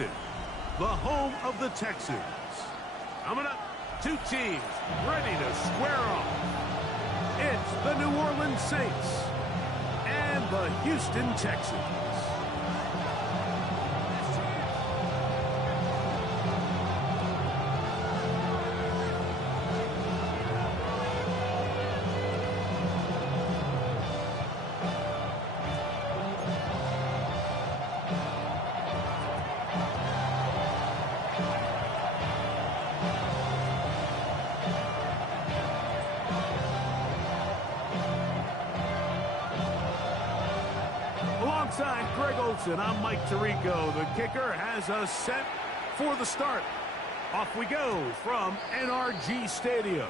Houston, the home of the Texans. Coming up, two teams ready to square off. It's the New Orleans Saints and the Houston Texans. Alongside Greg Olsen, I'm Mike Tirico. The kicker has us set for the start. Off we go from NRG Stadium.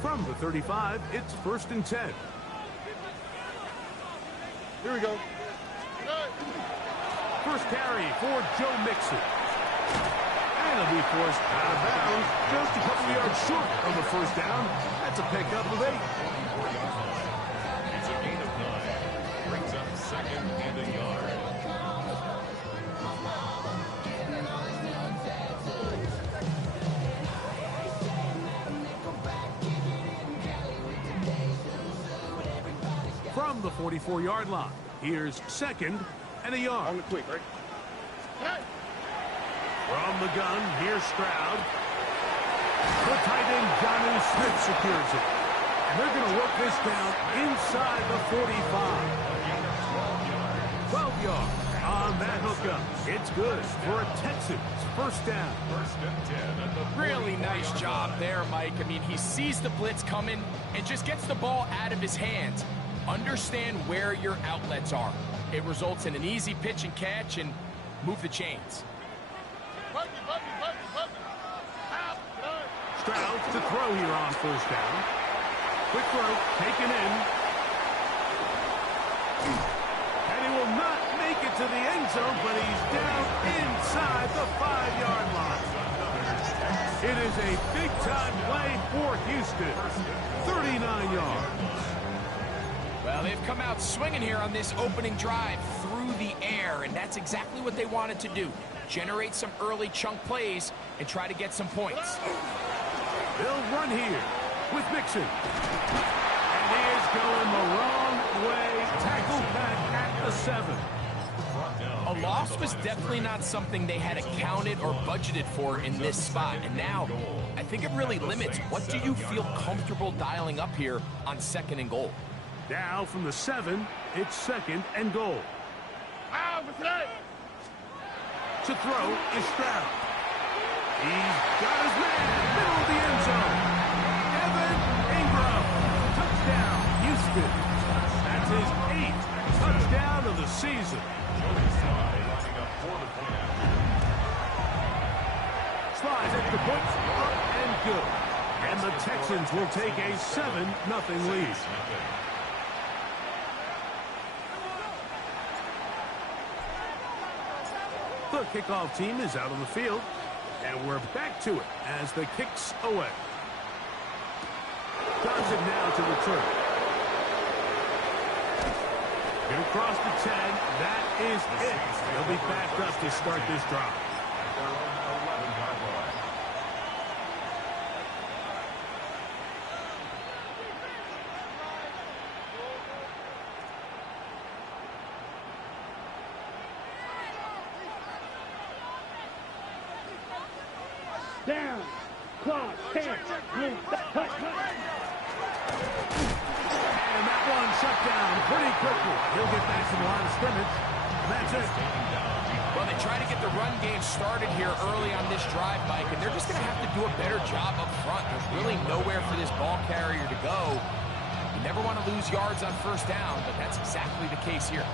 From the 35, it's 1st and 10. Here we go. First carry for Joe Mixon. And he'll be forced out of bounds just a couple yards short of the first down. That's a pickup of 8. It's a gain of 9. Brings up 2nd and a yard. From the 44-yard line, here's 2nd and a yard. On the quick, right? From the gun, here's Stroud. The tight end, Jonnu Smith, secures it. And they're going to work this down inside the 45. 12 yards on that hookup. It's good for a Texans first down. 1st and 10 at the Really nice job there, Mike. I mean, he sees the blitz coming and just gets the ball out of his hands. Understand where your outlets are. It results in an easy pitch and catch and move the chains. Stroud to throw here on first down. Quick throw, taken in. And he will not make it to the end zone, but he's down inside the 5-yard line. It is a big-time play for Houston. 39 yards. Well, they've come out swinging here on this opening drive through the air, and that's exactly what they wanted to do. Generate some early chunk plays and try to get some points. They'll run here with Mixon. And he is going the wrong way. Tackled back at the 7. A loss was definitely not something they had accounted or budgeted for in this spot. And now, I think it really limits what do you feel comfortable dialing up here on 2nd and goal. Now from the 7, it's 2nd and goal. To throw is Stroud. He's got his man, middle of the end zone. Evan Ingram, touchdown, Houston. That's his 8th touchdown of the season. Slides at the point, up and good. And the Texans will take a 7-0 lead. The kickoff team is out on the field, and we're back to it as the kick's away. Johnson now to return. Get across the 10. That is it. They'll be backed up to start this drive. Down, clock, 10, move, cut. And that one shut down pretty quickly. He'll get back to the line of scrimmage. And that's it. Well, they try to get the run game started here early on this drive, Mike, and they're just going to have to do a better job up front. There's really nowhere for this ball carrier to go. You never want to lose yards on first down, but that's exactly the case here.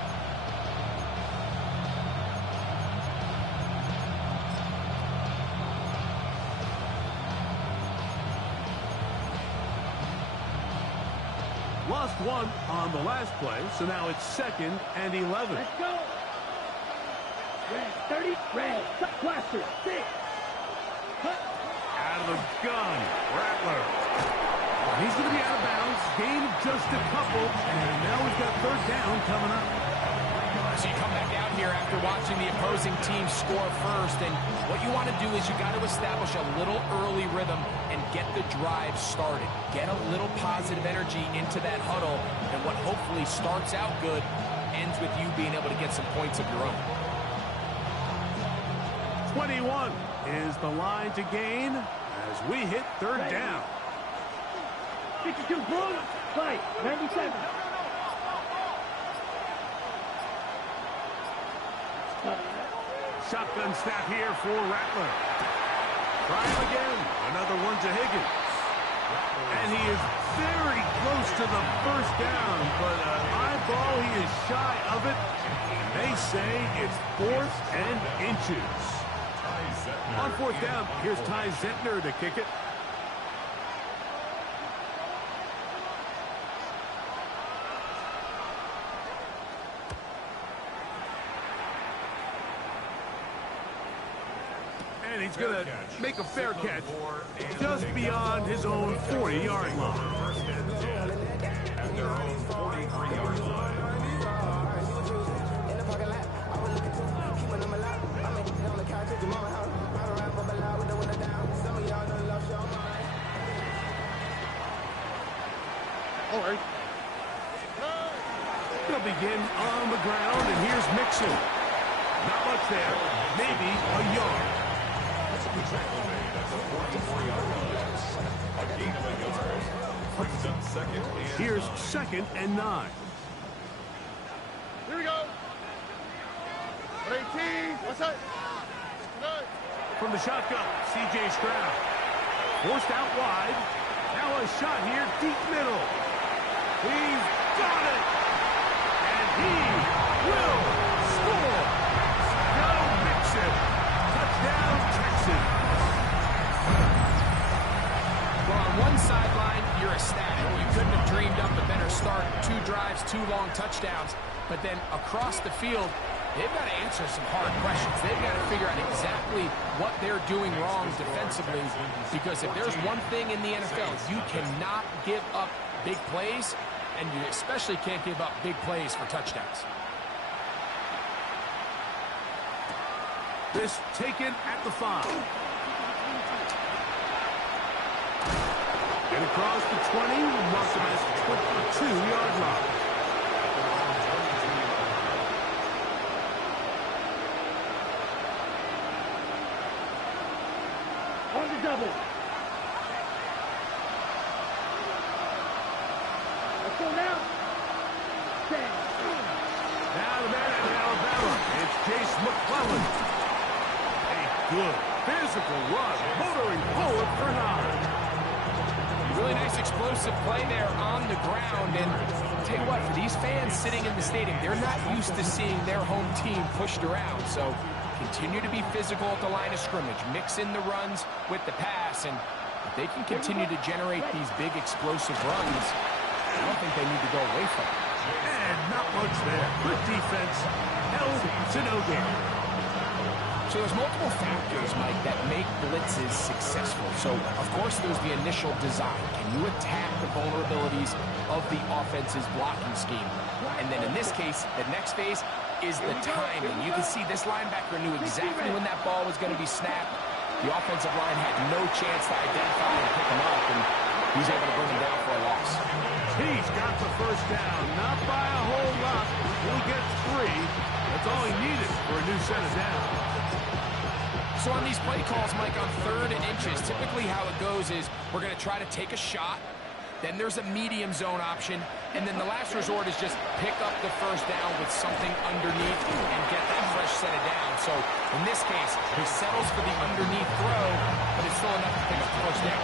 Lost one on the last play, so now it's 2nd and 11. Let's go. Red 30, red, blaster, 6. Cut. Out of the gun, Rattler. He's going to be out of bounds. Gain of just a couple, and now we've got 3rd down coming up. So you come back out here after watching the opposing team score first, and what you want to do is you got to establish a little early rhythm and get the drive started. Get a little positive energy into that huddle, and what hopefully starts out good ends with you being able to get some points of your own. 21 is the line to gain as we hit 3rd down. 52 bull, fight, 97. Shotgun snap here for Rattler. Try him again. Another one to Higgins. And he is very close to the 1st down, but an eyeball, he is shy of it. And they say it's 4th and inches. On 4th down, here's Ty Zentner to kick it. And he's going to make a fair catch just beyond his own 40-yard line. 1st and 10 at their own 43-yard line. All right. They'll begin on the ground, and here's Mixon. Not much there, maybe a yard. Tackle made at the 44-yard line. A gain of a yard. Brings up 2nd and Here's 9. 2nd and 9. Here we go. 18. What's that? From the shotgun, C.J. Stroud. Forced out wide. Now a shot here, deep middle. He's got it. And he will score. Joe Mixon. Touchdown, Texans. Well, on one sideline, you're ecstatic. You couldn't have dreamed up a better start. 2 drives, 2 long touchdowns. But then across the field, they've got to answer some hard questions. They've got to figure out exactly what they're doing wrong defensively. Because if there's one thing in the NFL, you cannot give up big plays, and you especially can't give up big plays for touchdowns. This taken at the 5. And across the 20, marks him at 22-yard line. On the double. Let's go now. 10. Now the man out of Alabama, it's Chase McClellan. A good physical run, motoring forward for 9. Really nice explosive play there on the ground. And I'll tell you what, for these fans sitting in the stadium, they're not used to seeing their home team pushed around. So continue to be physical at the line of scrimmage. Mix in the runs with the pass. And if they can continue to generate these big explosive runs, I don't think they need to go away from it. And not much there. Good defense. Held to no gain. So there's multiple factors, Mike, that make blitzes successful. So, of course, there's the initial design. Can you attack the vulnerabilities of the offense's blocking scheme? And then in this case, the next phase is the timing. You can see this linebacker knew exactly when that ball was going to be snapped. The offensive line had no chance to identify and pick him up, and he's able to bring him down for a loss. He's got the 1st down, not by a whole lot. He'll get 3. That's all he needed for a new set of downs. So on these play calls, Mike, on 3rd and inches, typically how it goes is we're going to try to take a shot, then there's a medium zone option, and then the last resort is just pick up the 1st down with something underneath and get that fresh set of downs. So in this case, he settles for the underneath throw, but it's still enough to pick up the 1st down.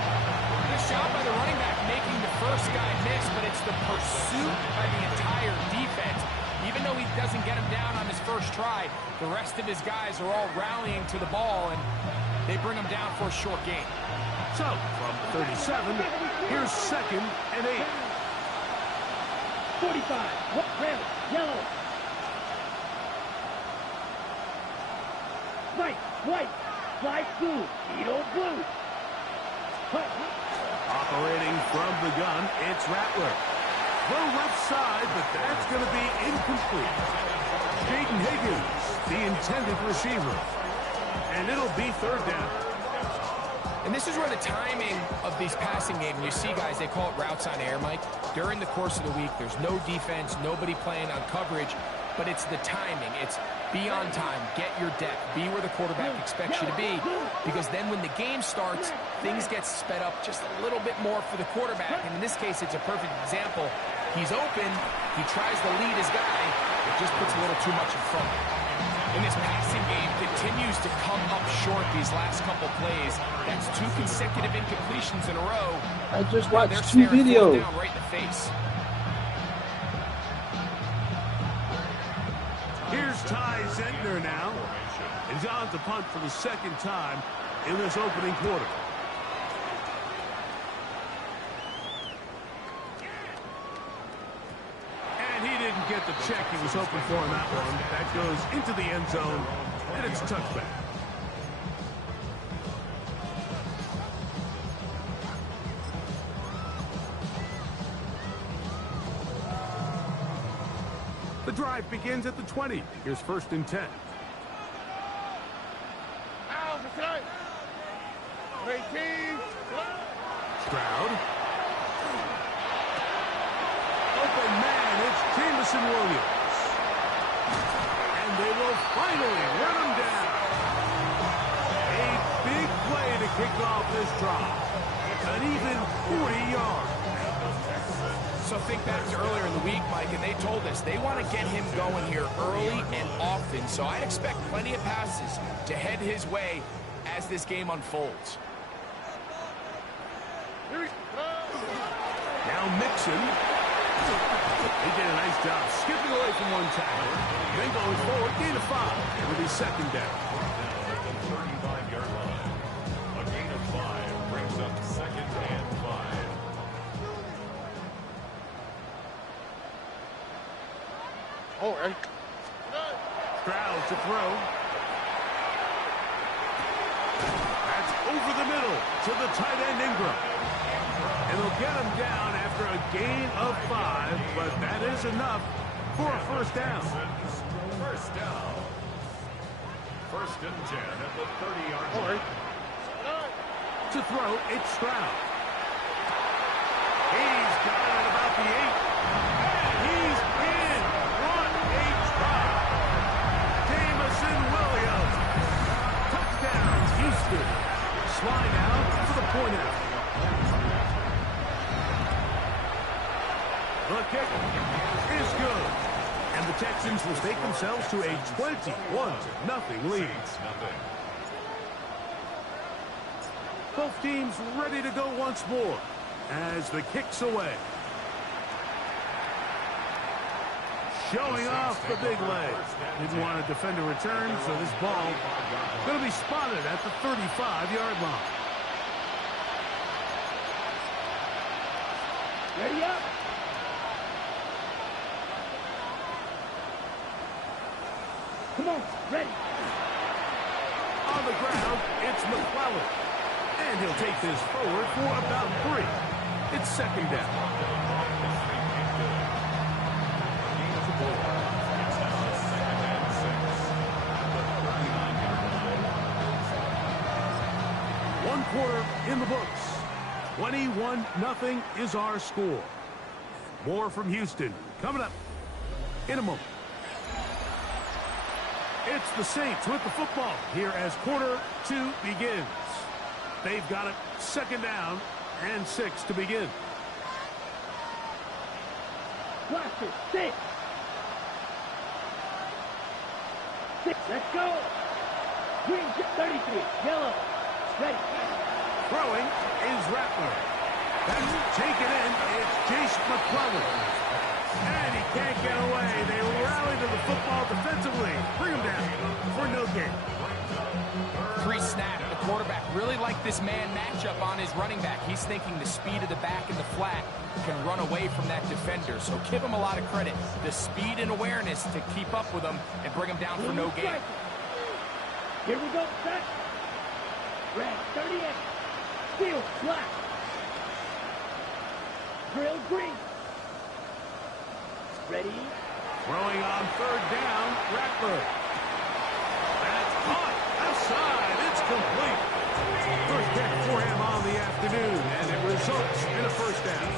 Good job by the running back making the first guy miss, but it's the pursuit by the entire defense. Even though he doesn't get him down on his first try, the rest of his guys are all rallying to the ball, and they bring him down for a short gain. So, from 37, here's 2nd and 8. 45. Red, yellow. White, fly blue, Edo blue. Operating from the gun, it's Rattler. The left side, but that's going to be incomplete. Jaden Higgins, the intended receiver. And it'll be third down. And this is where the timing of these passing games, you see guys, they call it routes on air, Mike. During the course of the week, there's no defense, nobody playing on coverage, but it's the timing. It's be on time, get your depth, be where the quarterback expects you to be, because then when the game starts, things get sped up just a little bit more for the quarterback. And in this case, it's a perfect example. He's open, he tries to lead his guy, it just puts a little too much in front. And this passing game continues to come up short these last couple plays. That's 2 consecutive incompletions in a row. I just Now watched they're 2 staring videos. fourth down right in the face. Here's Ty Zentner now. He's on to punt for the second time in this opening quarter. And he didn't get the check he was hoping for in that one. That goes into the end zone, and it's a touchback. The drive begins at the 20. Here's 1st and 10. Out, inside. 18. Stroud. Open man, it's Jameson Williams. And they will finally run him down. A big play to kick off this drive. An even 40 yards. So think back to earlier in the week, Mike, and they told us they want to get him going here early and often. So I'd expect plenty of passes to head his way as this game unfolds. Now Mixon. He did a nice job skipping away from one tackle. Then going forward, gain of 5. It'll be second down. At the 35-yard line. A gain of 5 brings up 2nd and 5. Oh, and Stroud to throw. That's over the middle to the tight end Ingram. And they'll get him down after a gain of 5, but that is enough for a first down. First down. 1st and 10 at the 30-yard line. To throw, it's Stroud. He's got it at about the 8. And he's in. What a drive. Jameson Williams. Touchdown, Houston. Slide out for the point out. The kick is good. And the Texans will take themselves to a 21-0 lead. Both teams ready to go once more as the kick's away. Showing off the big leg. Didn't want to defend a return, so this ball going to be spotted at the 35-yard line. Ready up. Come on, ready. On the ground, it's McClellan. And he'll take this forward for about 3. It's second down. One quarter in the books. 21-0 is our score. More from Houston coming up in a moment. It's the Saints with the football here as quarter 2 begins. They've got it second down and 6 to begin. Blaster, 6. 6, let's go. Green 33, yellow, ready. Throwing is Rattler. That's taken in. It's Jace McClellan. And he can't get away. They rally to the football defensively. Bring him down for no gain. Pre-snap, the quarterback really liked this man matchup on his running back. He's thinking the speed of the back and the flat can run away from that defender. So give him a lot of credit. The speed and awareness to keep up with him and bring him down for no gain. Here we go, set. Red 38. Field black. Drill green. Ready. Throwing on third down, Rattler. That's caught. Outside. It's complete. First pick for him on the afternoon, and it results in a first down.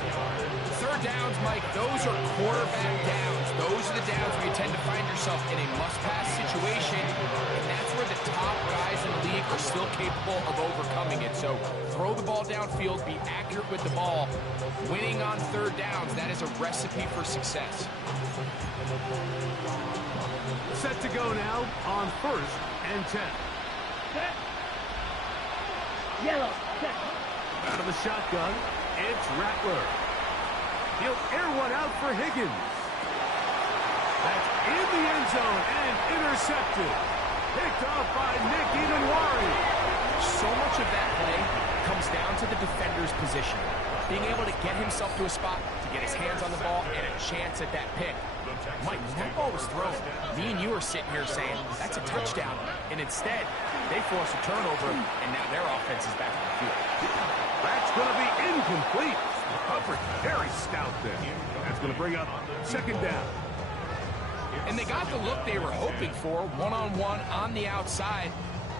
Third downs, Mike, those are quarterback downs. Those are the downs where you tend to find yourself in a must-pass situation, and that's where the top guys in the league are still capable of overcoming it. So throw the ball downfield, be accurate with the ball. Winning on third downs, that is a recipe for success. Set to go now on first and 10. Set. Yellow. Set. Out of the shotgun, it's Rattler. He'll air one out for Higgins. That's in the end zone and intercepted. Picked off by Nick Ebenwari. So much of that play comes down to the defender's position. Being able to get himself to a spot, to get his hands on the ball, and a chance at that pick. Mike, when that ball was thrown, me and you are sitting here saying, that's a touchdown. And instead, they force a turnover, and now their offense is back on the field. That's going to be incomplete. Coverage very stout there. That's going to bring up second down. And they got the look they were hoping for, one-on-one on the outside.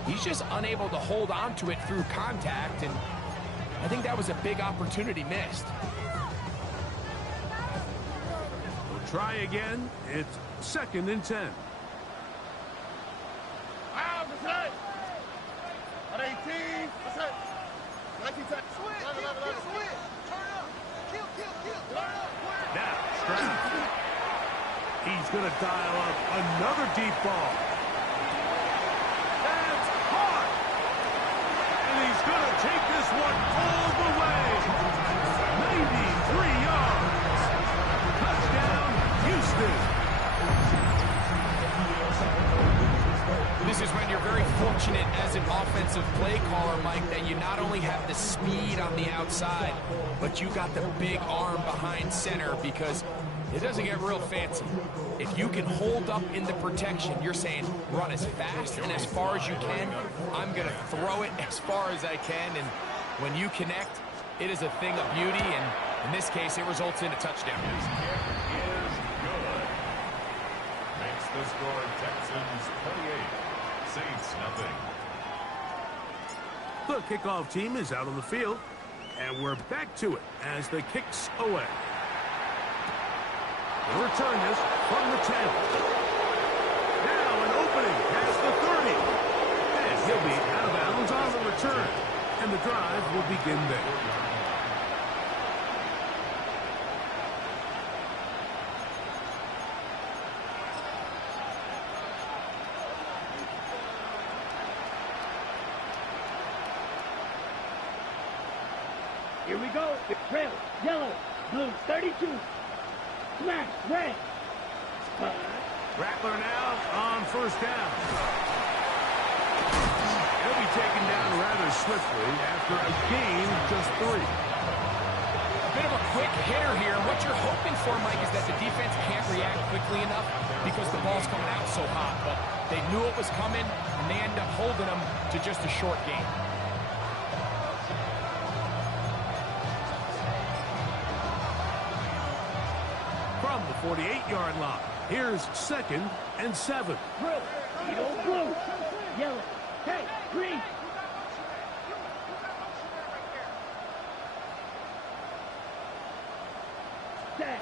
He's just unable to hold on to it through contact, and I think that was a big opportunity missed. We'll try again. It's second and 10. Out of the side. At 18. What's that? 19. Switch. Turn up. Kill. Turn up. Now, Stroud. He's going to dial up another deep ball. That's caught. And he's going to take this one all the way. 93 yards. Touchdown, Houston. This is when you're very fortunate as an offensive play caller, Mike, that you not only have the speed on the outside, but you got the big arm behind center, because it doesn't get real fancy. If you can hold up in the protection, you're saying run as fast and as far as you can. I'm going to throw it as far as I can, and when you connect, it is a thing of beauty, and in this case, it results in a touchdown. His kick is good. Makes the score Texans 28. Saints nothing. The kickoff team is out on the field, and we're back to it as the kick's away. We'll return this from the 10. Now an opening past the 30. And he'll be out of bounds on the return, and the drive will begin there. Here we go. Red, yellow, blue 32. Smash, red. Rattler now on first down. He'll be taken down rather swiftly after a gain of just 3. A bit of a quick hitter here. What you're hoping for, Mike, is that the defense can't react quickly enough because the ball's coming out so hot. But they knew it was coming, and they end up holding them to just a short gain. From the 48-yard line, here's second and 7. Drill, Edo blue, yellow, hey, green. Set.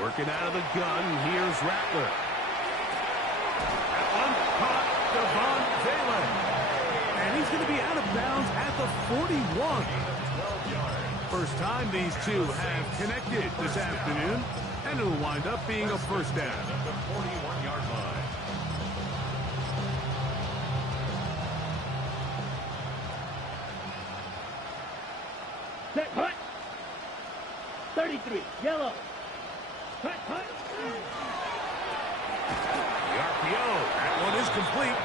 Working out of the gun, here's Rattler. That one caught Devon Valen. And he's going to be out of bounds at the 41. First time these two have connected this afternoon, and it'll wind up being a first down. At the 41-yard line. Set, hut. 33, yellow. Hut. The RPO, that one is complete.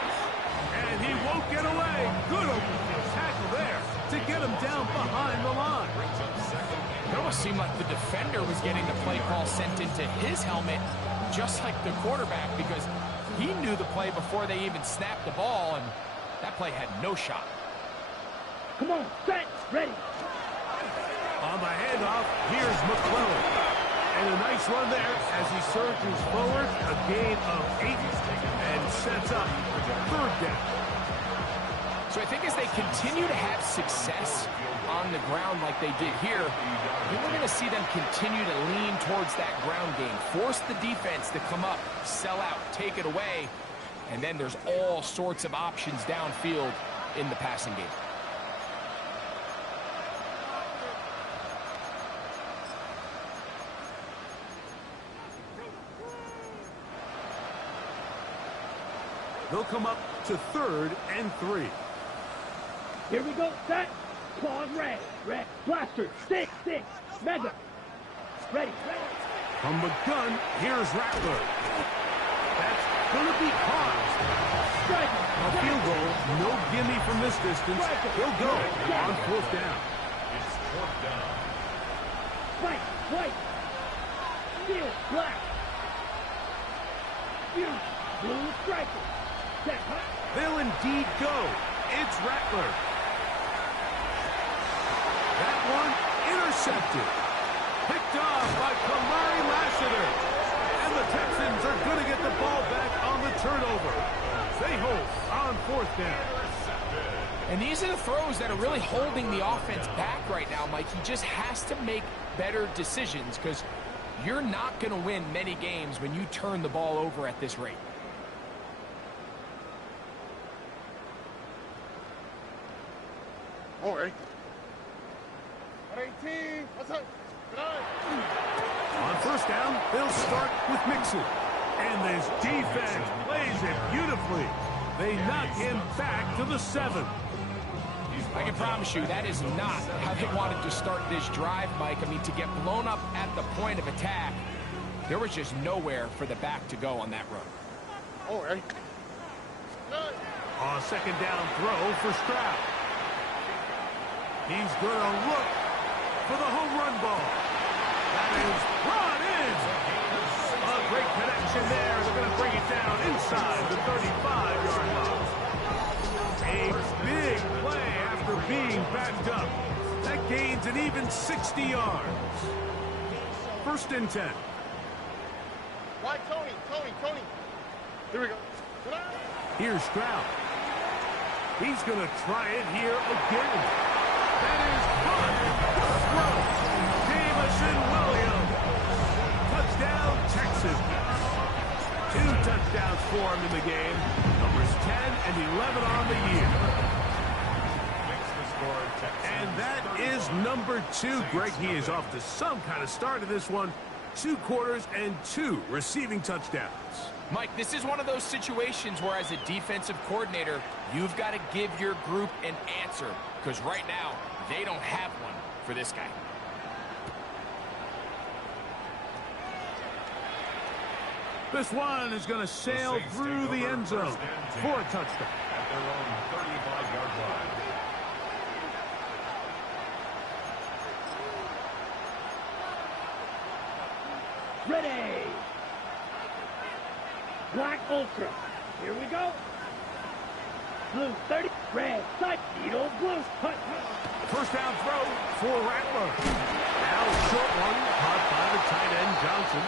And he won't won't get away. Good open field tackle there to get him down behind the line. It almost seemed like the defender was getting the play call sent into his helmet, just like the quarterback, because he knew the play before they even snapped the ball, and that play had no shot. Come on, set, ready. On the handoff, here's McClellan. And a nice run there as he surges forward, a gain of 8, and sets up 3rd down. So I think as they continue to have success on the ground like they did here, I think we're going to see them continue to lean towards that ground game, force the defense to come up, sell out, take it away, and then there's all sorts of options downfield in the passing game. They'll come up to 3rd and 3. Here we go, set. Claws red, red. Blaster, stick, mega. Ready. From the gun, here's Rattler. That's going to be caught. Strike. A field goal, no gimme from this distance. He'll go on 4th down. It's 4th down. White, steel, black. Blue striker. Set, hot. They'll indeed go. It's Rattler. That one intercepted. Picked off by Kamari Lassiter. And the Texans are going to get the ball back on the turnover. They hold on 4th down. And these are the throws that are really holding the offense back right now, Mike. He just has to make better decisions because you're not going to win many games when you turn the ball over at this rate. All right. 18. What's up? On 1st down, they'll start with Mixon. And this defense plays it beautifully. They knock him back to the 7. I can promise you that is not how they wanted to start this drive, Mike. I mean, to get blown up at the point of attack, there was just nowhere for the back to go on that run. All right. On 2nd down throw for Stroud. He's going to look for the home run ball. That is brought in. A great connection there. They're going to bring it down inside the 35-yard line. A big play after being backed up. That gains an even 60 yards. 1st and 10. Why, Tony? Here we go. Here's Stroud. He's going to try it here again. That is fun. Throw. Jamison Williams. Touchdown, Texas. 2 touchdowns for him in the game. Numbers 10 and 11 on the year. And that is number 2. Greg, he is off to some kind of start in this one. 2 quarters and 2 receiving touchdowns. Mike, this is one of those situations where as a defensive coordinator, you've got to give your group an answer. Because right now, they don't have one for this guy. This one is going to sail through the end zone for a touchdown. At their own 35-yard line. Ready. Black Ultra. Here we go. Blue 30. Red. Side. Needle. Blue. Hut. 1st down throw for Rattler. Now a short one caught by the tight end Johnson.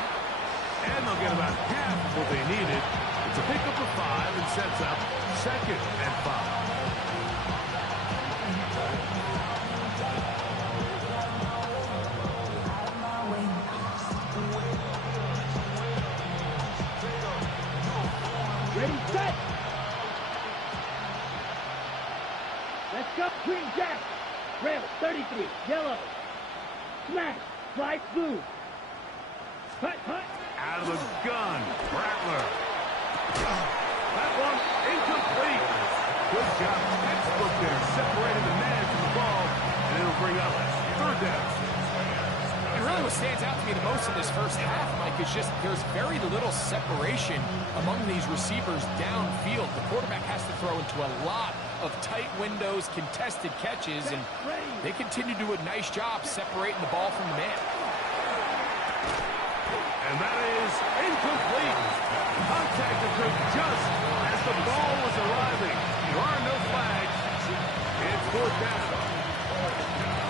And they'll get about half of what they needed. It's a pickup of 5 and sets up 2nd and 5. Ready, set. Let's go. Green Jack. Red 33. Yellow. Smash. Fly blue. Hut. Out of the gun, Rattler. That one incomplete. Good job, textbook there, separating the man from the ball, and it'll bring up 3rd down. It really what stands out to me the most in this first half, Mike, is just there's very little separation among these receivers downfield. The quarterback has to throw into a lot of tight windows, contested catches, and they continue to do a nice job separating the ball from the man. And that is incomplete. Contact occurred just as the ball was arriving. There are no flags. It's fourth down.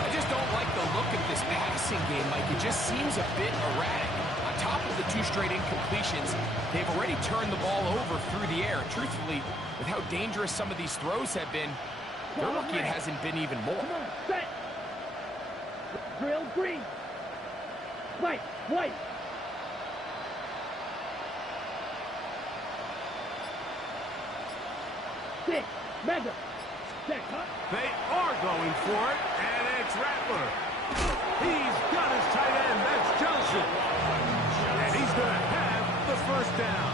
I just don't like the look of this passing game, Mike. It just seems a bit erratic. On top of the 2 straight incompletions, they've already turned the ball over through the air. Truthfully, with how dangerous some of these throws have been, they're lucky it hasn't been even more. Come on, set. Drill green. White, white. Six, mega. Check, huh? They are going for it, and it's Rattler. He's got his tight end. That's Johnson. And he's going to have the first down.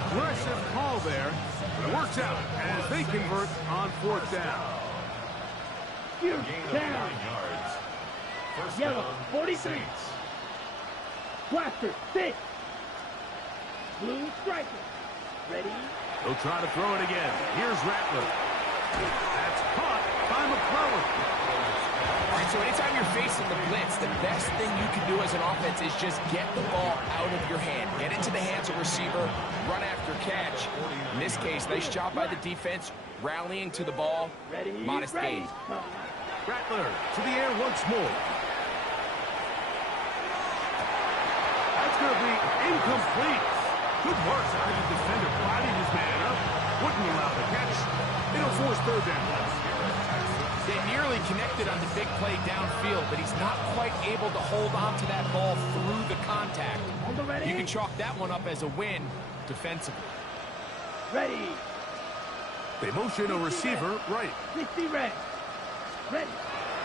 Aggressive call there. But it works out as they convert on fourth down. Huge Gain of 9 down. yards. First Yellow, down, 43. Saints. Blaster, 6. Blue striker. Ready? They'll try to throw it again. Here's Rattler. That's caught by McClellan. All right, so anytime you're facing the blitz, the best thing you can do as an offense is just get the ball out of your hand. Get into the hands of receiver, run after catch. In this case, nice job by the defense, rallying to the ball. Ready? Modest Ready. gain. Rattler to the air once more. That's going to be incomplete. Good work out of the defender. Bodied his man up. Wouldn't allow the catch. It'll force third down. They nearly connected on the big play downfield, but he's not quite able to hold on to that ball through the contact. On the ready? You can chalk that one up as a win defensively. Ready. They motion a receiver right. 60 red. Ready.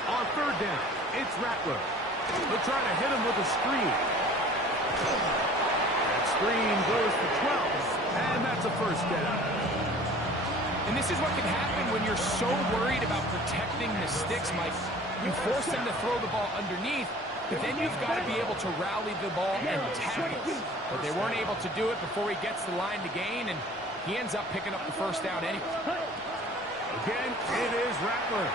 On third down, it's Rattler. They'll try to hit him with a screen. That screen goes for 12, and that's a first down. And this is what can happen when you're so worried about protecting the sticks, Mike. You force them to throw the ball underneath, but then you've got to be able to rally the ball and tackle. But they weren't able to do it before he gets the line to gain, and he ends up picking up the first down anyway. Again, it is Rattler.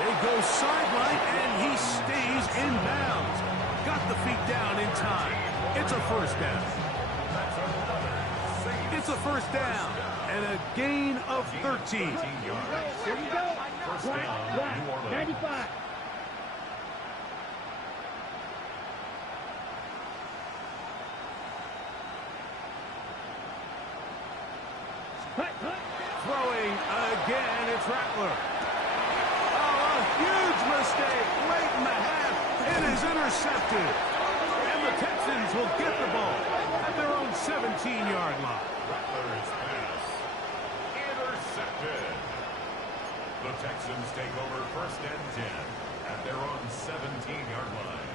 They go sideline, and he stays in bounds. Got the feet down in time. It's a first down. It's a first down, and a gain of 13. Here we go. Black, 95. Throwing again, it's Rattler. Oh, a huge mistake late in the half. It is intercepted. And the Texans will get the ball at their own 17-yard line. Rattler's pass. Intercepted. The Texans take over first and 10 at their own 17-yard line.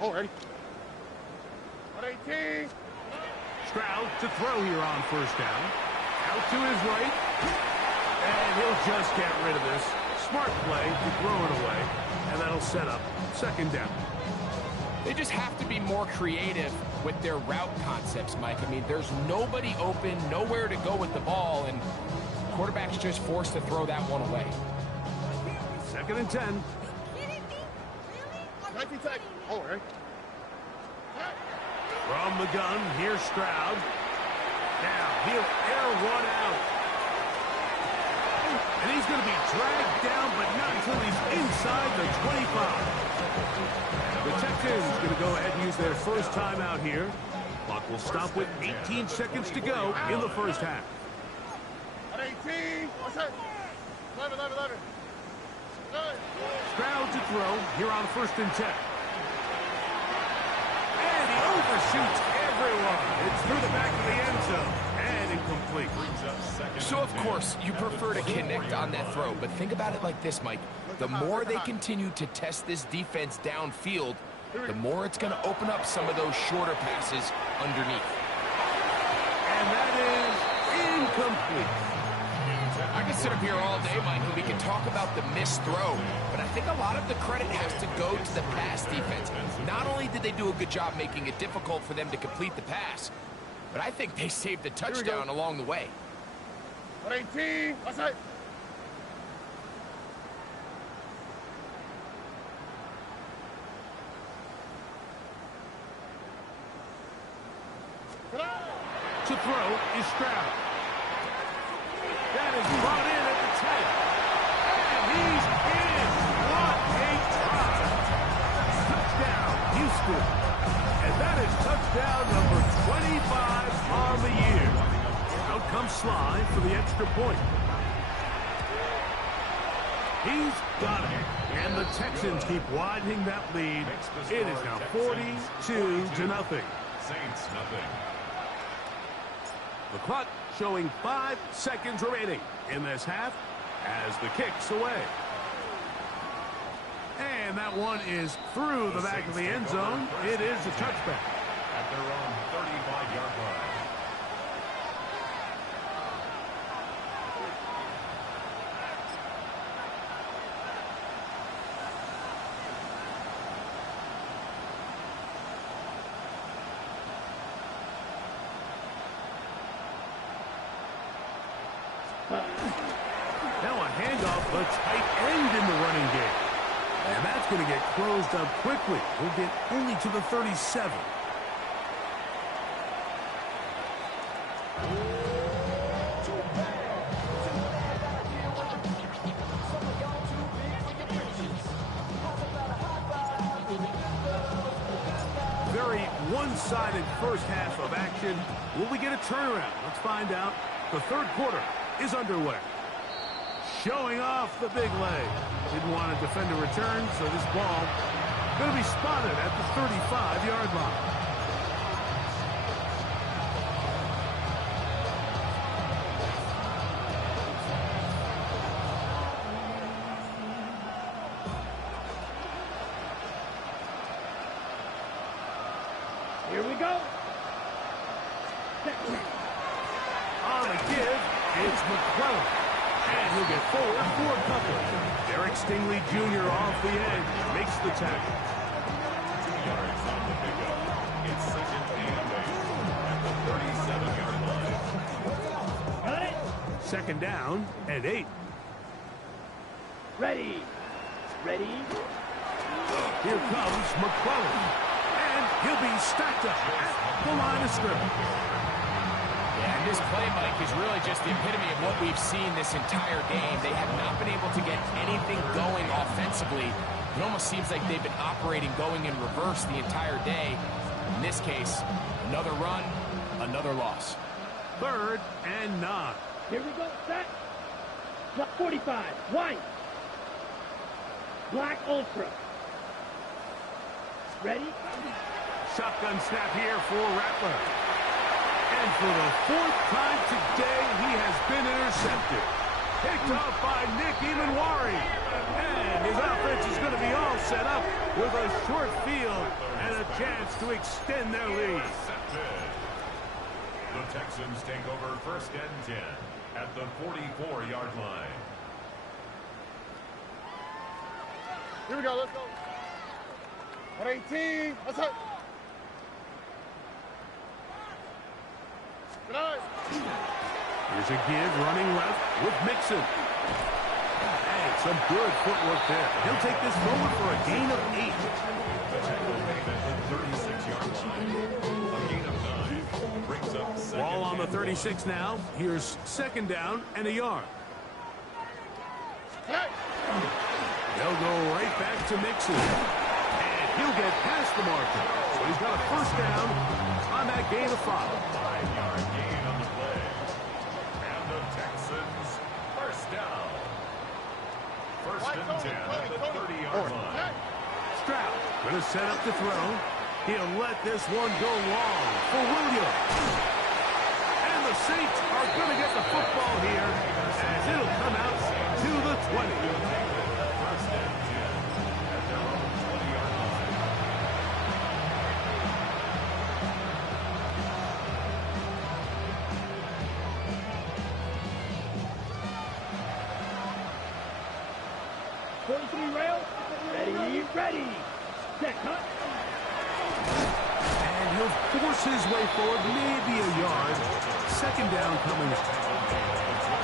Oh, ready. 118. Stroud to throw here on first down. Out to his right. And he'll just get rid of this. Smart play to throw it away. And that'll set up second down. They just have to be more creative with their route concepts, Mike. I mean, there's nobody open, nowhere to go with the ball, and quarterback's just forced to throw that one away. Second and 10. 19 seconds. Oh, ready. From the gun, here's Stroud. Now, he'll air one out. And he's going to be dragged down, but not until he's inside the 25. The Texans going to go ahead and use their first timeout here. Clock will stop with 18 seconds to go in the first half. 118. What's that? 11. Stroud to throw here on first and 10. And he overshoots everyone. It's through the back of the end zone. And incomplete. So, of course, you prefer to connect on that throw, but think about it like this, Mike. The more they continue to test this defense downfield, the more it's going to open up some of those shorter passes underneath. And that is incomplete. I can sit up here all day, Mike, and we can talk about the missed throw, but I think a lot of the credit has to go to the pass defense. Not only did they do a good job making it difficult for them to complete the pass, but I think they saved the touchdown along the way. 118, what's that? To throw is Stroud. That is brought in at the 10. And he's in. What a try. Touchdown, Houston. And that is touchdown number 25 on the year. Out comes Sly for the extra point. He's got it. And the Texans keep widening that lead. It is now 42-0. Saints nothing. The clock showing 5 seconds remaining in this half as the kick's away. And that one is through the back of the end zone. It is a touchback. At their own 35-yard line. Now a handoff, the tight end in the running game. And that's going to get closed up quickly. We'll get only to the 37. Very one-sided first half of action. Will we get a turnaround? Let's find out. The third quarter is underway. Showing off the big leg. Didn't want to defend a return, so this ball going to be spotted at the 35-yard line. Here we go. On the give, it's McClellan. And he'll get forward for a couple. Derek Stingley Jr. off the edge makes the tackle. 2 yards on the pickup. It's second and 8 at the 37-yard line. Got it. Second down and 8. Ready. Ready. Here comes McClellan. And he'll be stacked up at the line of scrimmage. And this play, Mike, is really just the epitome of what we've seen this entire game. They have not been able to get anything going offensively. It almost seems like they've been operating going in reverse the entire day. In this case, another run, another loss. 3rd and 9. Here we go. Set. Block 45. White. Black Ultra. Ready? Shotgun snap here for Rattler. And for the 4th time today, he has been intercepted. Picked off by Nick Emanwari. And his offense is going to be all set up with a short field and a chance to extend their lead. Intercepted. The Texans take over 1st and 10 at the 44-yard line. Here we go, let's go. 118, let's hit. Here's a give running left with Mixon. And some good footwork there. He'll take this forward for a gain of 8. The tackle made at the 36-yard line. A gain of 9 brings up second. Ball on the 36 now. Here's 2nd down and a yard. They'll go right back to Mixon. And he'll get past the marker. So he's got a 1st down on that gain of 5. 5-yard gain on the play. And the Texans 1st down. 1st and 10 at the 30-yard line. Stroud going to set up to throw. He'll let this one go long for Williams. And the Saints are going to get the football here as it'll come out to the 20. 1st and 10 at their own 20-yard line. 43 rail. Ready, ready. Set, cut. And he'll force his way forward, maybe a yard. Second down coming up.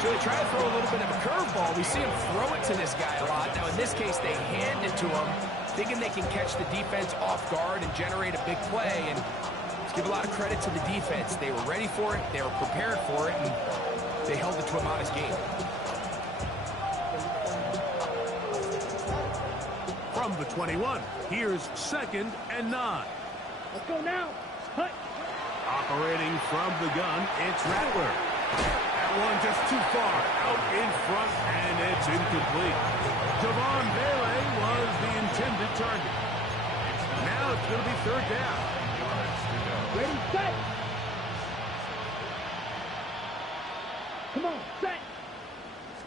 So they try to throw a little bit of a curveball. We see him throw it to this guy a lot. Now, in this case, they hand it to him, thinking they can catch the defense off guard and generate a big play. And let's give a lot of credit to the defense. They were ready for it, they were prepared for it, and they held it to a modest game. From the 21, here's 2nd and 9. Let's go now. Hut. Operating from the gun, it's Rattler. That one just too far out in front, and it's incomplete. Javon Bailey was the intended target. Now it's going to be 3rd down. Ready, set. Come on, set.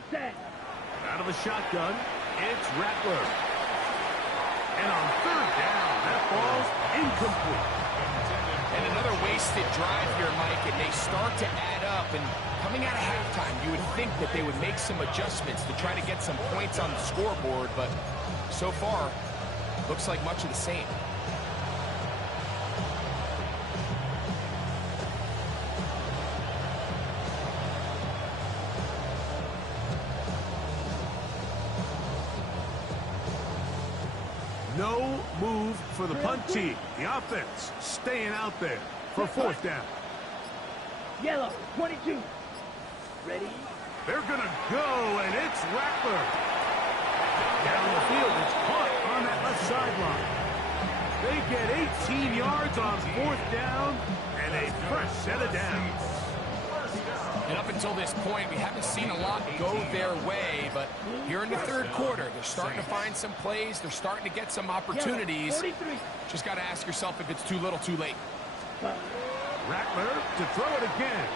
Set. Out of the shotgun, it's Rattler. And on 3rd down, that ball's incomplete. And another wasted drive here, Mike, and they start to add up. And coming out of halftime, you would think that they would make some adjustments to try to get some points on the scoreboard, but so far, looks like much of the same. No move for the punt team. The offense staying out there for 4th down. Yellow, 22. Ready. They're going to go, and it's Rattler. Down the field, it's caught on that left sideline. They get 18 yards on 4th down, and a fresh set of downs. And up until this point, we haven't seen a lot go their way, but here in the 3rd quarter, they're starting to find some plays. They're starting to get some opportunities. 43. Just got to ask yourself if it's too little, too late. Rattler to throw it again.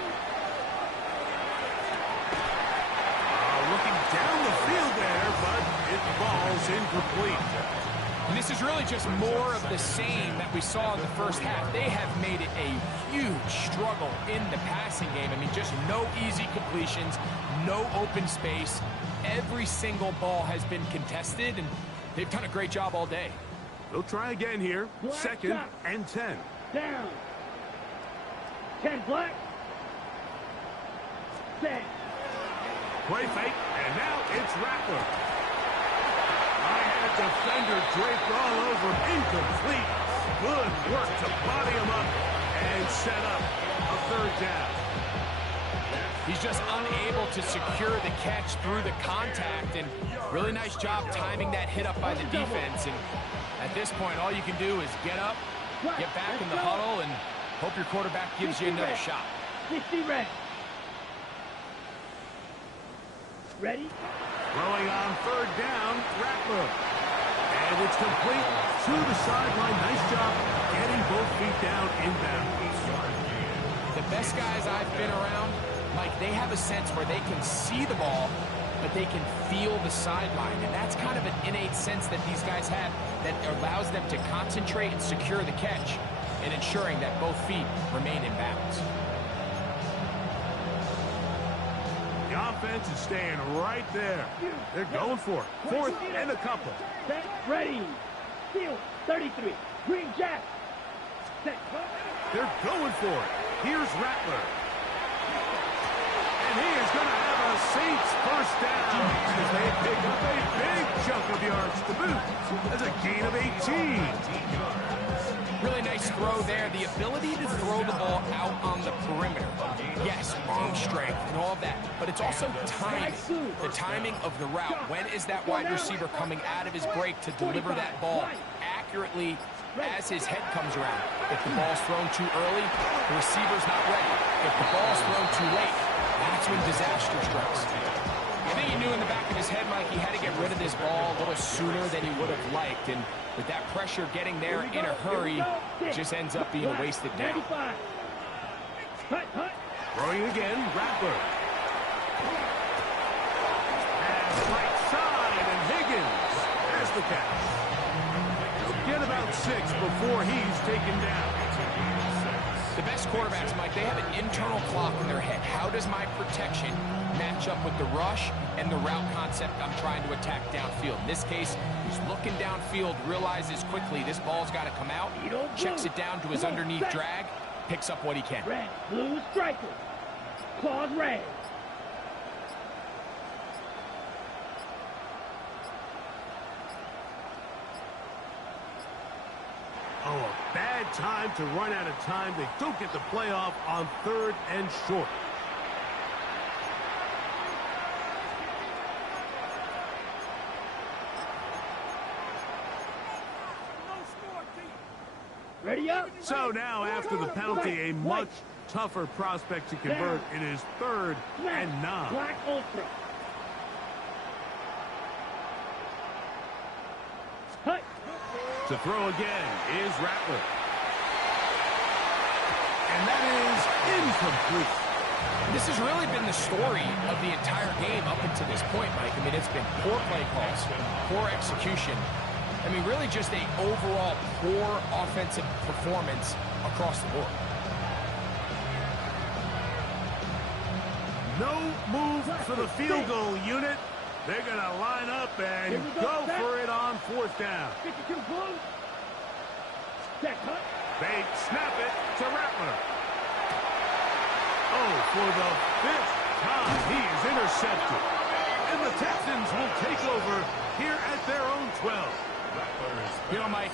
Looking down the field there, but it falls incomplete. And this is really just more of the same that we saw in the first half. They have made it a huge struggle in the passing game. I mean, just no easy completions, no open space. Every single ball has been contested, and they've done a great job all day. They'll try again here. 2nd and 10. Down. 10 black. Set. Play fake, and now it's Rattler. I had a defender draped all over him. Incomplete. Good work to body him up and set up a 3rd down. He's just unable to secure the catch through the contact, and really nice job timing that hit up by the defense. And at this point, all you can do is get up, get back in the huddle, and hope your quarterback gives you another shot. 60 red. Ready? Throwing on 3rd down, Rattler. And it's complete to the sideline. Nice job getting both feet down inbound. The best guys I've been around, Mike, they have a sense where they can see the ball, but they can feel the sideline. And that's kind of an innate sense that these guys have that allows them to concentrate and secure the catch and ensuring that both feet remain in bounds. The offense is staying right there. They're going for it. 4th and a couple. Set, ready. Field, 33. Green Jack. Set. They're going for it. Here's Rattler. And he is going to have a Saints 1st down as they pick up a big chunk of yards to boot. That's a gain of 18. Really nice throw there. The ability to throw the ball out on the perimeter. Yes, arm strength and all of that, but it's also timing. The timing of the route. When is that wide receiver coming out of his break to deliver that ball accurately as his head comes around? If the ball's thrown too early, the receiver's not ready. If the ball's thrown too late, that's when disaster strikes. I think he knew in the back of his head, Mike, he had to get rid of this ball a little sooner than he would have liked, and with that pressure getting there in a hurry, it just ends up being a wasted down. Throwing again, Rattler. And right side, and Higgins has the catch. He'll get about 6 before he's taken down. The best quarterbacks, Mike, they have an internal clock in their head. How does my protection match up with the rush and the route concept I'm trying to attack downfield? In this case, he's looking downfield, realizes quickly this ball's got to come out, checks it down to his underneath drag, picks up what he can. Red, blue, striker. Claws red. Oh, a bad time to run out of time. They don't get the playoff on 3rd and short. Ready up. So now, after the penalty, a much tougher prospect to convert. It is 3rd and 9. Black Ultra. Hut. To throw again is Rattler. And that is incomplete. This has really been the story of the entire game up until this point, Mike. I mean, it's been poor play calls, poor execution. I mean, really just a overall poor offensive performance across the board. No move for the field goal unit. They're going to line up and go for it on 4th down. 52 blue. Set cut. They snap it to Rattler. Oh, for the 5th time, he is intercepted. And the Texans will take over here at their own 12. You know, Mike,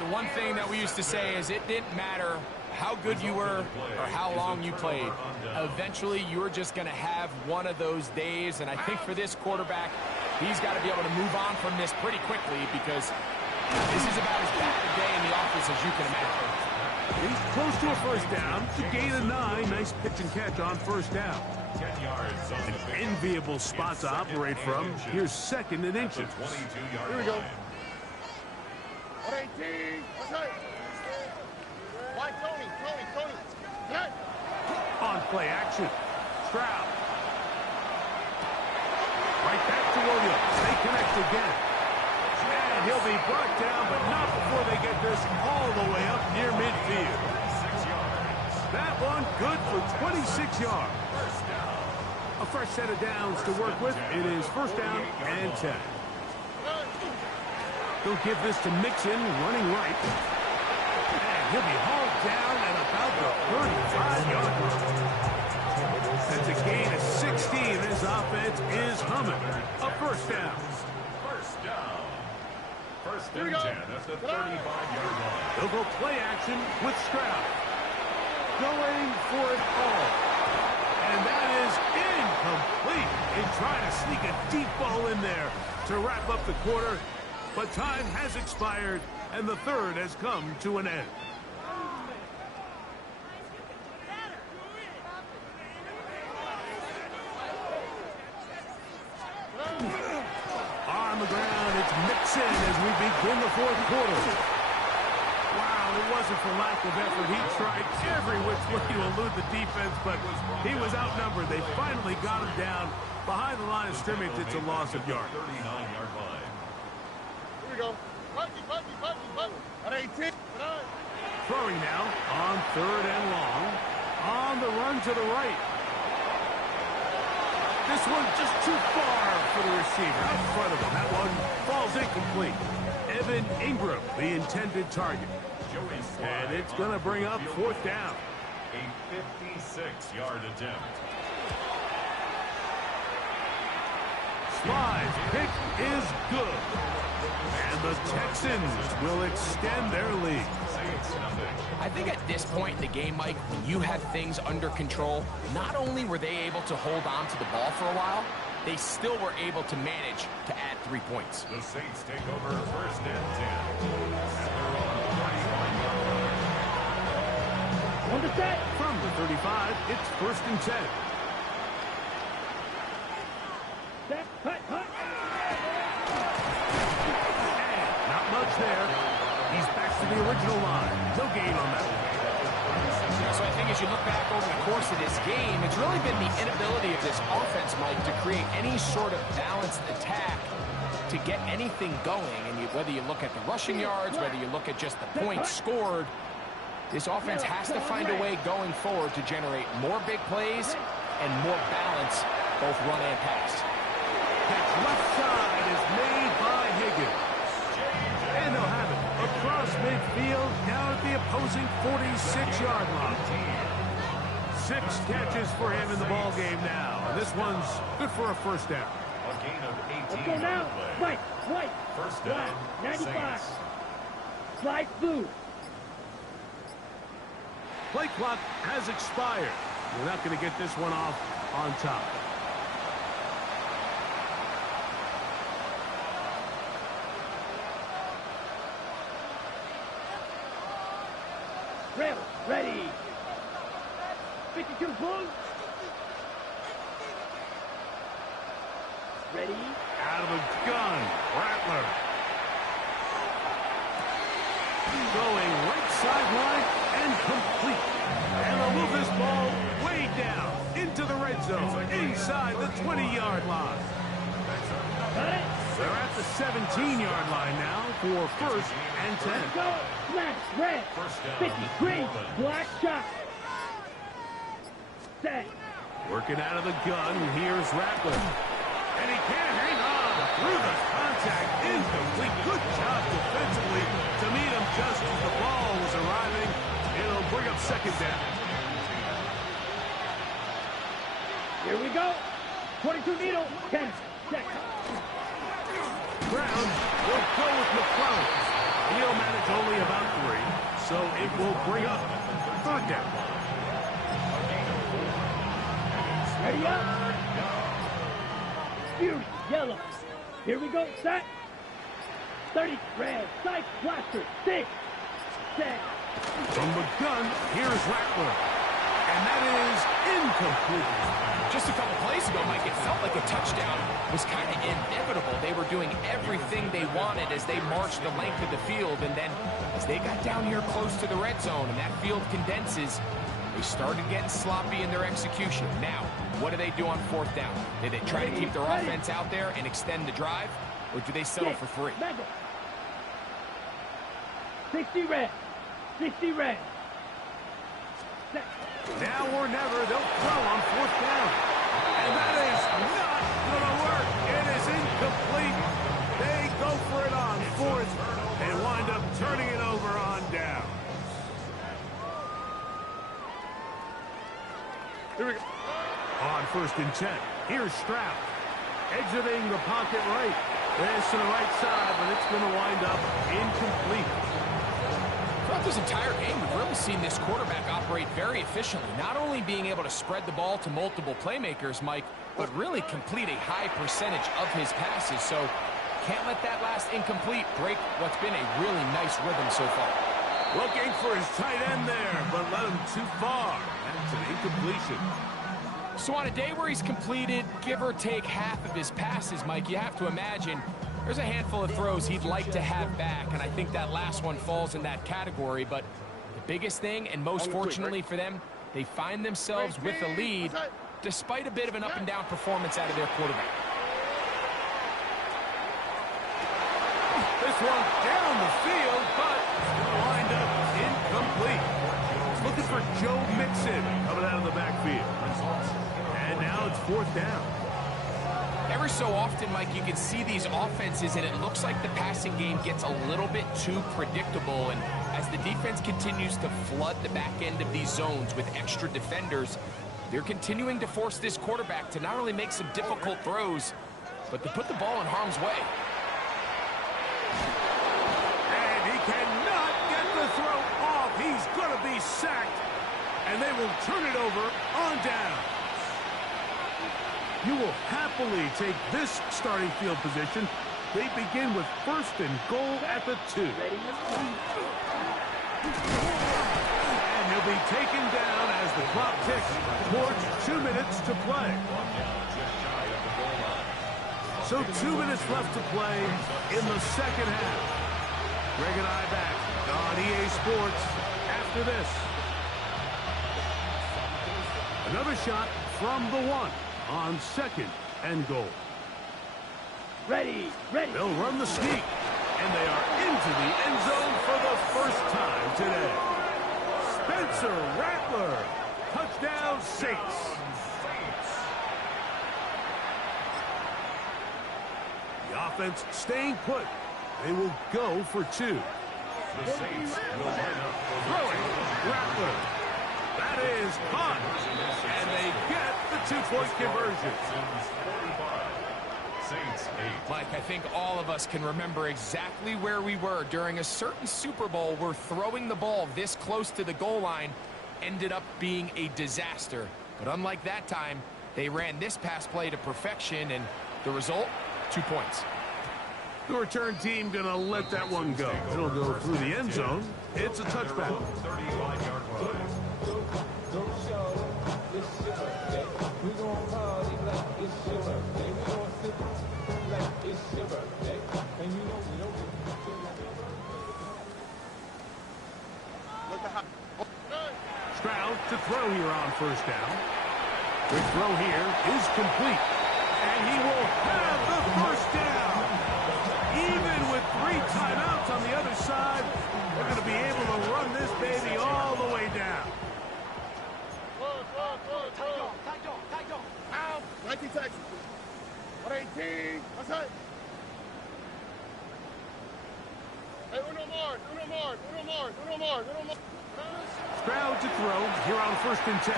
the one thing that we used to say is it didn't matter how good you were or how long you played. Eventually, you're just going to have one of those days, and I think for this quarterback, he's got to be able to move on from this pretty quickly because this is about as bad a day in the office as you can imagine. He's close to a 1st down. To gain a 9. Nice pitch and catch on 1st down. 10 yards on An enviable spot to operate from. Here's 2nd and inches. Here we go. 118. What's that? Why, Tony? Hey. On play action. Stroud. Right back to Williams. They connect again. And he'll be brought down, but not before they get this all the way up near midfield. 6 yards. That one good for 26 yards. A fresh set of downs to work with. It is 1st down and 10. They'll give this to Mixon, running right. And he'll be hauled down at about the 35-yard line. That's a gain of 16. This offense is humming. A 1st down. 1st down. 1st and 10 at the 35-yard line. They'll go play action with Stroud. Going for it all. And that is incomplete. In trying to sneak a deep ball in there to wrap up the quarter. But time has expired, and the 3rd has come to an end. On the ground, it's Mixon as we begin the 4th quarter. Wow, it wasn't for lack of effort. He tried every which way to elude the defense, but he was outnumbered. They finally got him down behind the line of scrimmage. It's a loss of yards. 39-yard line. Here we go. Bucky. 118. Throwing now on 3rd and long. On the run to the right. This one just too far for the receiver. Out in front of him. That one falls incomplete. Evan Ingram, the intended target. And it's going to bring up 4th down. A 56-yard attempt. Sly's pick is good. And the Texans will extend their lead. I think at this point in the game, Mike, when you had things under control, not only were they able to hold on to the ball for a while, they still were able to manage to add 3 points. The Saints take over 1st and 10. At their own 35-yard line. On the set. From the 35, it's 1st and 10. Set. Hut. And not much there. He's back to the original line. No gain on that one. So I think as you look back over the course of this game, it's really been the inability of this offense, Mike, to create any sort of balanced attack to get anything going. And whether you look at the rushing yards, whether you look at just the points scored, This offense has to find a way going forward to generate more big plays and more balance, both run and pass. Catch left side is made by Higgins. And they'll have it across midfield, down at the opposing 46-yard line. 6 catches for him in the ball game now. And this one's good for a first down. A gain of 18 Let's go now. on the play. Right, right. First down, 95. Saints. Slide through. Play clock has expired. We're not going to get this one off on top. Rail, ready. 52 boom. Ready. Out of a gun, Rattler. Going right sideline and complete. And they'll move this ball way down into the red zone, inside the 20-yard line. Got it. They're at the 17-yard line now for first and 10. Let's go. Flash, red. First down, 50, green, Norman. black shot. Set. Working out of the gun, here's Rattler. And he can't hang on through the contact. Incomplete. Good job defensively to meet him just as the ball was arriving. It'll bring up second down. Here we go. 22 needle. 10. Check. Brown will go with McClellan. He'll manage only about 3, so it will bring up third down. Ready up. Fury, yellow. Here we go. Set. 30, red. Sight, blaster. 6. Set. From the gun, here's Rattler. And that is incomplete. Just a couple plays ago, Mike, it felt like a touchdown was kind of inevitable. They were doing everything they wanted as they marched the length of the field, and then as they got down here close to the red zone and that field condenses, they started getting sloppy in their execution. Now, what do they do on fourth down? Do they try to keep their offense out there and extend the drive, or do they settle for 3? Mega. 60 red. 60 red. Set. Now or never, they'll throw on fourth down. And that is not going to work. It is incomplete. They go for it on fourth and wind up turning it over on down. Here we go. On first and 10, here's Stroud. Exiting the pocket right. This to the right side, but it's going to wind up incomplete. Throughout this entire game, we've really seen this quarterback operate very efficiently, not only being able to spread the ball to multiple playmakers, Mike, but really complete a high percentage of his passes. So can't let that last incomplete break what's been a really nice rhythm so far. Looking for his tight end there, but led him too far. That's an incompletion. So on a day where he's completed, give or take half of his passes, Mike, you have to imagine there's a handful of throws he'd like to have back, and I think that last one falls in that category. But the biggest thing, and most fortunately for them, they find themselves with a lead despite a bit of an up-and-down performance out of their quarterback. This one down the field, but wind up incomplete. He's looking for Joe Mixon coming out of the backfield. And now it's fourth down. Every so often, Mike, you can see these offenses, and it looks like the passing game gets a little bit too predictable. And as the defense continues to flood the back end of these zones with extra defenders, they're continuing to force this quarterback to not only make some difficult throws, but to put the ball in harm's way. And he cannot get the throw off. He's going to be sacked. And they will turn it over on down. You will happily take this starting field position. They begin with first and goal at the 2. And he'll be taken down as the clock ticks towards 2 minutes to play. So 2 minutes left to play in the second half. Greg and I back on EA Sports after this. Another shot from the 1 on second and goal. Ready, ready. They'll run the sneak, and they are into the end zone for the first time today. Spencer Rattler. Touchdown, Saints. The offense staying put. They will go for 2. The Saints will line up for Throwing, Rattler. That is caught. And they get the 2-point conversion. Texans 45, Saints 8. Mike, I think all of us can remember exactly where we were during a certain Super Bowl where throwing the ball this close to the goal line ended up being a disaster. But unlike that time, they ran this pass play to perfection, and the result, 2 points. The return team going to let that one go. It'll go through the end zone. It's a touchback. 35-yard line. Stroud to throw here on first down. The throw here is complete. And he will have the first down. Even with 3 timeouts on the other side, they're going to be able to run this baby all the way down. Out. 19 Texans. 118. What's that? Hey, uno more. Stroud to throw here on 1st and 10.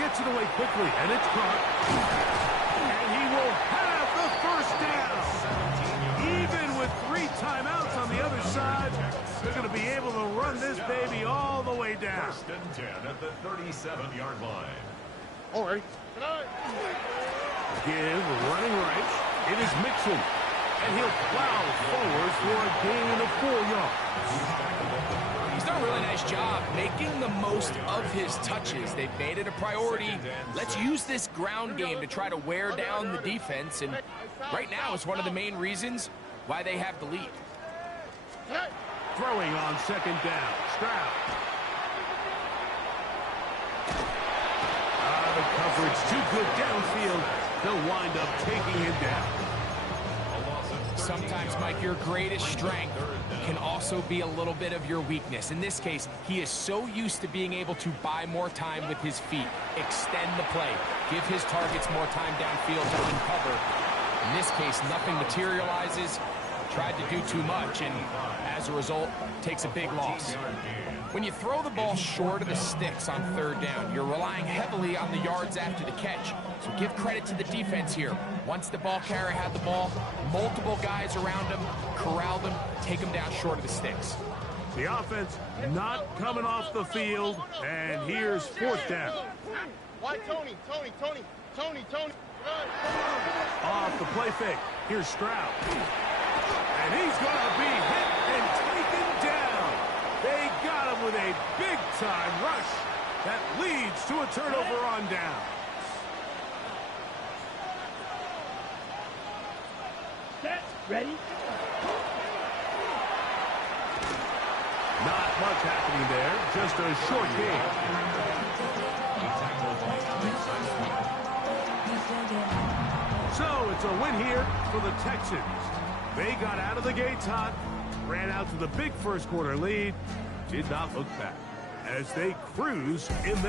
Gets it away quickly, and it's caught. And he will have the first down. Even with 3 timeouts on the other side, they're going to be able to run this baby all the way down. 1st and 10 at the 37-yard line. All right. Give running right. It is Mixon. And he'll plow forward for a gain of 4 yards. He's done a really nice job making the most of his touches. They've made it a priority. Let's use this ground game to try to wear down the defense. And right now, it's one of the main reasons why they have the lead. Throwing on 2nd down. Stroud. The coverage too good downfield. They'll wind up taking him down. Sometimes, Mike, your greatest strength can also be a little bit of your weakness. In this case, he is so used to being able to buy more time with his feet, extend the play, give his targets more time downfield to uncover. In this case, nothing materializes, tried to do too much, and as a result, takes a big loss. When you throw the ball short of the sticks on 3rd down, you're relying heavily on the yards after the catch. So give credit to the defense here. Once the ball carrier had the ball, multiple guys around him, corral them, take them down short of the sticks. The offense not coming off the field, and here's 4th down. Why Tony? Off the play fake. Here's Stroud. And he's going to be hit and taken down. They got him with a big-time rush that leads to a turnover on down. Set. Ready. Not much happening there. Just a short game. So it's a win here for the Texans. They got out of the gates hot, ran out to the big first quarter lead, did not look back as they cruise in the